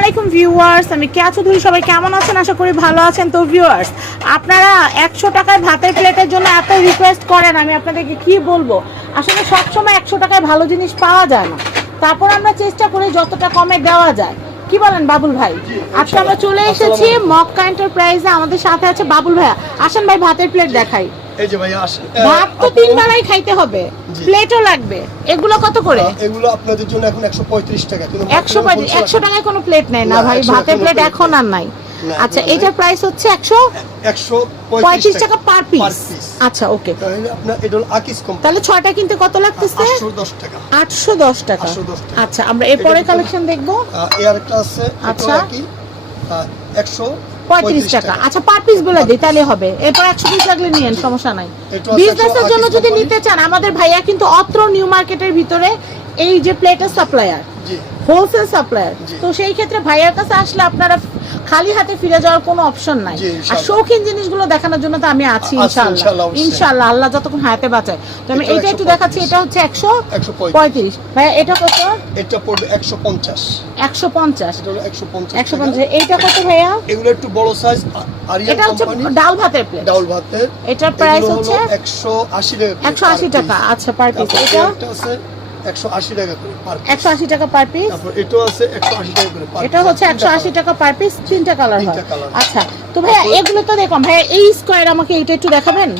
আলাইকুম ভিউয়ার্স আমি কেয়া চৌধুরী সবাই কেমন আছেন? আশা করি ভালো আছেন। তো ভিউয়ার্স আপনারা একশো টাকায় ভাতের প্লেটের জন্য এত রিকোয়েস্ট করেন আমি আপনাদেরকে কি বলব? আসলে সবসময় একশো টাকায় ভালো জিনিস পাওয়া যায় না। তারপর আমরা চেষ্টা করি যতটা কমে দেওয়া যায়। কি বলেন বাবুল ভাই? আজকে আমরা চলে এসেছি মক্কা এন্টারপ্রাইজে আমাদের সাথে আছে বাবুল ভাইয়া। আসেন ভাই ভাতের প্লেট দেখাই। এই যে ভাই আসেন ভাত তো তিন বেলায় খাইতে হবে। প্লেটও লাগবে। এগুলো কত করে? এগুলো আপনাদের জন্য এখন একশো পঁয়ত্রিশ টাকা কিন্তু একশো বর্তমানে বলছে একশো টাকায় কোনো প্লেট নেই না ভাই ভাতের প্লেট এখন আর নাই। আচ্ছা এটার প্রাইস হচ্ছে একশো একশো পঁয়ত্রিশ টাকা। পার পিস আচ্ছা ওকে তাহলে আপনার এটা হলো আকিস কোম্পানি তাহলে ছয়টা কিনতে কত লাগতেছে? আটশো দশ টাকা। আটশো দশ টাকা। 810 টাকা। আচ্ছা আমরা এরপরে কালেকশন দেখব। এই আরেকটা আছে আচ্ছা। আচ্ছা কি একশো পঁয়ত্রিশ টাকা। আচ্ছা পার পিসগুলো দিই তাহলে হবে। এরপর একশো পিস লাগলে নিয়েন সমস্যা নাই। বিজনেসের জন্য যদি নিতে চান আমাদের ভাইয়া কিন্তু অত্র নিউ মার্কেটের ভিতরে এই যে প্লেটের সাপ্লায়ার জি। হোলসেল সাপ্লায়ার তো সেই ক্ষেত্রে ভাইয়ার কাছে আসলে আপনারা খালি হাতে ফিরে যাওয়ার কোনো অপশন নাই। আর শৌখিন জিনিসগুলো দেখানোর জন্য তো আমি আছি ইনশাআল্লাহ ইনশাআল্লাহ, আল্লাহ যতক্ষণ হাতে বাঁচায়। তো আমি এটা একটু দেখাচ্ছি এটা হচ্ছে একশো পঁয়ত্রিশ। ভাইয়া এটা কত? এটা পড়বে একশো পঞ্চাশ। একশো পঞ্চাশ। একশো পঞ্চাশ এইটা কত ভাইয়া? এগুলো একটু বড় সাইজ এটা হচ্ছে ডাল ভাতের প্লেট ডাল ভাতের। এটার প্রাইস হচ্ছে একশো আশি টাকা। একশো আশি টাকা। আচ্ছা পার পিস এটা? আছে একশো আশি টাকা করে একশো আশি টাকা পার পিস তারপর এটাও আছে একশো আশি টাকা করে এটা হচ্ছে একশো আশি টাকা পার পিস তিনটা কালার হয়। আচ্ছা তো ভাইয়া এগুলো তো দেখলাম ভাইয়া এই স্কোয়ার আমাকে এটা একটু দেখাবেন?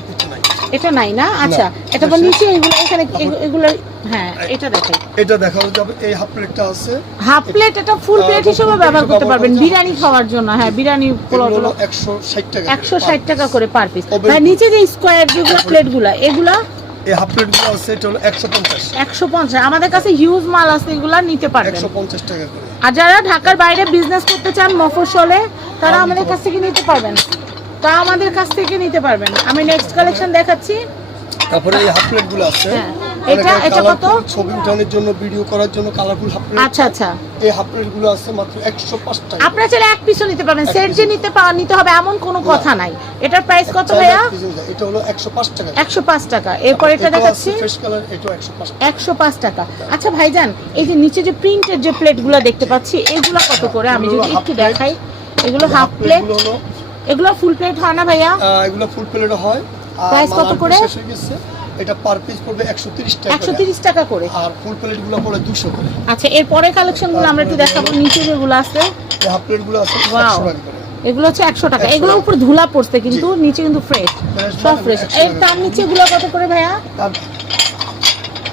এটা নাই। না? আচ্ছা এটা আবার। নিচে এগুলো এখানে এগুলো হ্যাঁ এটা দেখাই। এটা দেখানো যাবে এই হাফ প্লেটটা আছে। হাফ প্লেট এটা ফুল প্লেট হিসেবে ব্যবহার করতে পারবেন বিরিয়ানি খাওয়ার জন্য হ্যাঁ বিরিয়ানি পোলাও হলো টোলাও। একশো ষাট টাকা করে টাকা পার পিস Oven নিচে যে স্কোয়ার যেগুলো প্লেটগুলা এগুলা এই হাফ প্লেটগুলো আছে এটা হলো একশো পঞ্চাশ। একশো পঞ্চাশ। আমাদের কাছে হিউজ মাল আছে এগুলা নিতে পারবেন। একশো পঞ্চাশ টাকা করে। আর যারা ঢাকার বাইরে বিজনেস করতে চান মফস্বলে তারা আমাদের কাছ থেকে নিতে পারবেন। তা আমাদের কাছ থেকে নিতে পারবেন। আমি নেক্সট কালেকশন দেখাচ্ছি। তারপরে এই হাফ প্লেটগুলো আছে। হ্যাঁ। অনেকে এটা- এটা কত? ছবি উঠানোর জন্য ভিডিও করার জন্য কালারফুল হাফ আচ্ছা আচ্ছা। এই হাফ প্লেটগুলো আছে মাত্র একশো পাঁচ টাকা। আপনারা চাইলে এক পিসও নিতে পারবেন। সেট যে নিতে পাওয়া নিতে হবে এমন কোনো কথা নাই। এটার প্রাইস কত ভাইয়া। এটা হলো একশো পাঁচ টাকা। একশো পাঁচ টাকা। এরপর এটা দেখাচ্ছি। ফ্রেশ কালার এটাও একশো পাঁচ টাকা। আচ্ছা ভাইজান এই যে নিচে যে প্রিন্টের যে প্লেটগুলো দেখতে পাচ্ছি এগুলো কত করে? আমি যদি একটু। দেখাই। এগুলো হাফ প্লেটগুলো এগুলো ফুল প্লেট হয় না ভাইয়া? এগুলো ফুল প্লেট হয়। Price কত করে? এটা পার পিস পড়বে একশো তিরিশ টাকা একশো করে। তিরিশ টাকা করে? আর ফুল প্লেটগুলো পড়ে দুশো করে। আচ্ছা এরপরে কালেকশনগুলো আমরা একটু দেখাবো। নিচে যেগুলো আছে? এই হাফ প্লেটগুলো আছে Wow. একশো টাকা করে। এগুলো হচ্ছে একশো টাকা। 100 এগুলো উপর ধুলা পড়ছে কিন্তু নিচে কিন্তু ফ্রেশ সব মানে ফ্রেশ 100 এর তার নিচে গুলো কত করে ভাইয়া? তার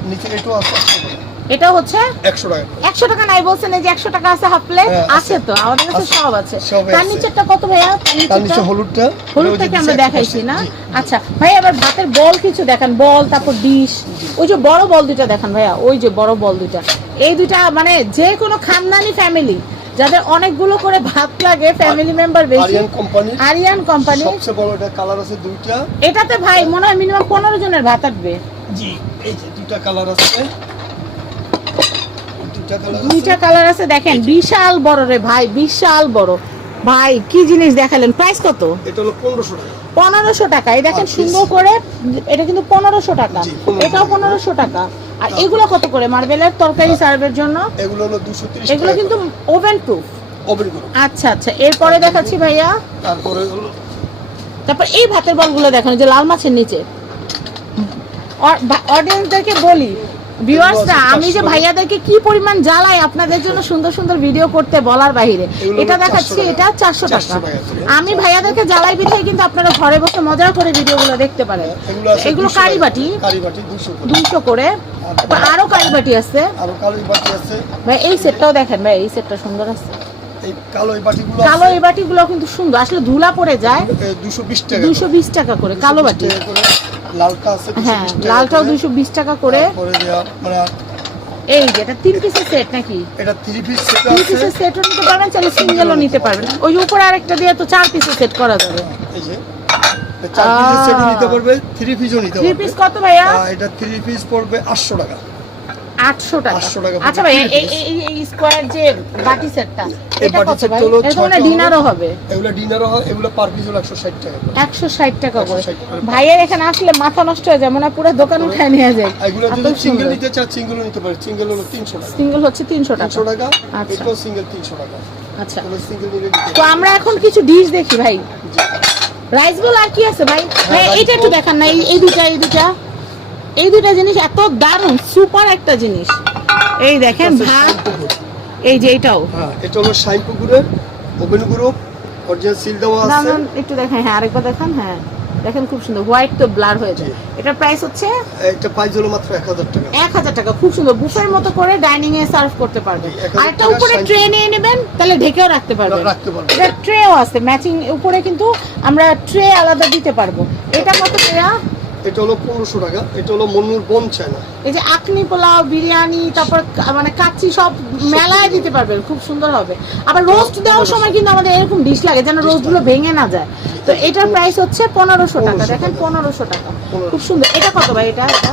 নিচে এটাও আছে একশো টাকা। এটা হচ্ছে একশো টাকা করে। একশো টাকা নাই বলছেন এই যে একশো টাকা আছে হাফ প্লেট হ্যাঁ, আছে। আছে। তো আমাদের কাছে সব আছে। তার নিচেরটা কত ভাইয়া? তার নিচে নিচেরটা? হলুদটা হলুদটাকে আমরা দেখাইছি না। আচ্ছা ভাই আবার ভাতের বল কিছু দেখেন। বল তারপর ডিশ। ওই যে বড় বল দুইটা দেখেন ভাইয়া ওই যে বড় বল দুইটা। এই দুইটা মানে যে কোনো খানদানি ফ্যামিলি যাদের অনেকগুলো করে ভাত লাগে ফ্যামিলি মেম্বার বেশি। আরিয়ান কোম্পানি। আরিয়ান কোম্পানি। সবচেয়ে বড় এটা কালার আছে দুইটা। এটাতে ভাই মনে হয় মিনিমাম পনেরো জনের ভাত আসবে জি এই যে দুইটা কালার আছে। দুইটা কালার আছে। দেখেন বিশাল বড় রে ভাই বিশাল বড়। ভাই কি জিনিস দেখালেন? প্রাইস কত? এটা হলো পনেরোশো টাকা। পনেরোশো টাকা। এই দেখেন সুন্দর করে এটা কিন্তু পনেরোশো টাকা। জি, 1500 এটাও পনেরোশো টাকা। আর এগুলো কত করে মার্বেলের তরকারি সার্ভের জন্য? এগুলো হলো কিন্তু ওভেন প্রুফ ওভেন আচ্ছা আচ্ছা। এরপরে দেখাচ্ছি ভাইয়া। তারপরে হলো তারপর এই ভাতের বলগুলো দেখেন যে লাল মাছের নিচে। অডিয়েন্সদেরকে বলি ভিউয়ার্সরা আমি যে ভাইয়াদেরকে কি পরিমাণ জ্বালাই আপনাদের জন্য সুন্দর সুন্দর ভিডিও করতে বলার বাইরে এটা দেখাচ্ছি এটা চারশো টাকা। আমি ভাইয়াদেরকে জ্বালাই বিধায় কিন্তু আপনারা ঘরে বসে মজা করে ভিডিওগুলো দেখতে পারেন। এগুলো আছে এগুলো 200 কারি বাটি দুশো করে। করে। আরও কারি বাটি আছে। আরও কালো এই বাটি আছে। ভাই এই সেটটাও দেখেন ভাই এই সেটটা সুন্দর আছে। কালো এই বাটিগুলো কিন্তু সুন্দর আসলে ধুলা পড়ে যায়। দুশো বিশ টাকা দুইশো বিশ টাকা করে কালো বাটি। লালটা আছে 220 হ্যাঁ টাকা লালটাও করে। দুইশো বিশ টাকা করে। করে দেয়া মানে এই যে এটা তিন পিসের সেট নাকি? এটা থ্রি পিস সেট আছে। পিসের সেটও নিতে পারবেন চাইলে সিঙ্গেলও নিতে পারবেন। ওই উপরে আরেকটা দিয়ে তো চার পিসের সেট করা যাবে। এই যে চার পিসের সেট নিতে পারবে থ্রি পিসও নিতে থ্রি পিস কত ভাইয়া? এটা থ্রি পিস পড়বে আটশো টাকা। আটশো টাকা। 800 টাকা আচ্ছা ভাই এই এই- এই যে বাটি সেটটা এটা কত ভাই? এটা ডিনারও হবে। এগুলো ডিনারও হয় এগুলো পার পিস হলো একশো ষাট টাকা করে। একশো ষাট টাকা করে। ভাইয়ের এখানে আসলে মাথা নষ্ট হয়ে যায় মনে হয় পুরো দোকান উঠায় নিয়ে যায়। এগুলো যদি সিঙ্গেল নিতে চান সিঙ্গেলও নিতে পারে। সিঙ্গেল হলো তিনশো টাকা। সিঙ্গেল হচ্ছে তিনশো টাকা। তিনশো টাকা আচ্ছা। সিঙ্গেল তিনশো টাকা। আচ্ছা। সিঙ্গেল তো আমরা এখন কিছু ডিশ দেখি ভাই। রাইস বল আর কি আছে ভাই? ভাই এইটা একটু। দেখান না এই দুটা এই দুটা এই দুটা জিনিস এত দারুণ সুপার একটা জিনিস। এই দেখেন ভাত। এই যে এটাও। হ্যাঁ এটা হলো শাইন পুকুরের ওভেন গ্রুপ অরিজিনাল সিল দেওয়া আছে। না, একটু দেখেন হ্যাঁ আরেকবার দেখান হ্যাঁ। দেখেন খুব সুন্দর হোয়াইট তো ব্লার হয়ে যায়। জি। এটার প্রাইস হচ্ছে এটা প্রাইস হলো মাত্র এক হাজার টাকা। এক হাজার টাকা খুব সুন্দর বুফের মতো করে ডাইনিং এ সার্ভ করতে পারবেন। 1000 আরেকটা টাকা উপরে ট্রে নিয়ে নেবেন তাহলে ঢেকেও রাখতে পারবেন। রাখতে পারবেন। এটা ট্রেও আছে ম্যাচিং উপরে কিন্তু আমরা ট্রে আলাদা দিতে পারব। এটা কত টাকা এটা হলো পনেরোশো টাকা এটা হলো মন্নুর বোন চায়না। এই যে আকনি পোলাও বিরিয়ানি তারপর মানে কাচ্চি সব মেলায় দিতে পারবেন খুব সুন্দর হবে। আবার রোস্ট দেওয়ার সময় কিন্তু আমাদের এরকম ডিশ লাগে যেন রোস্টগুলো ভেঙে না যায়। তো এটার প্রাইস হচ্ছে পনেরোশো টাকা দেখেন পনেরোশো টাকা। খুব সুন্দর। এটা কত ভাই এটা? এটা?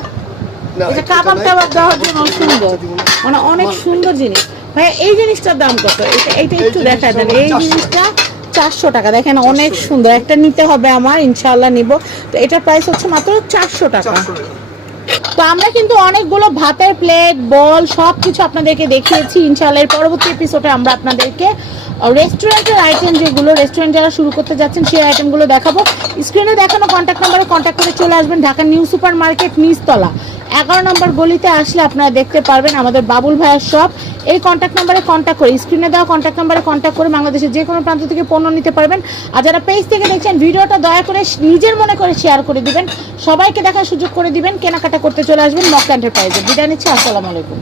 এটা এটা কাবাব টাবাব দেওয়ার জন্য সুন্দর। এটা মানে অনেক সুন্দর জিনিস। ভাই এই জিনিসটার দাম কত? এটা এই একটু দেখা জিনিসটা দেন। এই জিনিসটা চারশো টাকা। দেখেন অনেক সুন্দর। একটা নিতে হবে আমার ইনশাল্লাহ নিব। তো এটার প্রাইস হচ্ছে মাত্র চারশো টাকা। তো আমরা কিন্তু অনেকগুলো ভাতের প্লেট বল সব কিছু আপনাদেরকে দেখিয়েছি। ইনশাল্লাহ পরবর্তী এপিসোডে আমরা আপনাদেরকে রেস্টুরেন্টের আইটেম যেগুলো রেস্টুরেন্ট যারা শুরু করতে যাচ্ছেন, সেই আইটেমগুলো দেখাবো। স্ক্রিনে দেখানো কন্ট্যাক্ট নাম্বারে কন্ট্যাক্ট করে চলে আসবেন ঢাকা নিউ সুপার মার্কেট নিচতলা। এগারো নম্বর গলিতে আসলে আপনারা দেখতে পারবেন আমাদের বাবুল ভাইয়ের শপ এই কন্ট্যাক্ট নাম্বারে কন্ট্যাক্ট করে স্ক্রিনে দেওয়া কন্ট্যাক্ট নাম্বারে কন্ট্যাক্ট করে বাংলাদেশের যে কোনো প্রান্ত থেকে পণ্য নিতে পারবেন। আর যারা পেজ থেকে দেখছেন, ভিডিওটা দয়া করে নিজের মনে করে শেয়ার করে দিবেন। সবাইকে দেখার সুযোগ করে দিবেন। কেনাকাটা করতে চলে আসবেন মক এন্টারপ্রাইজে বিদায় নিচ্ছি আসসালামু আলাইকুম।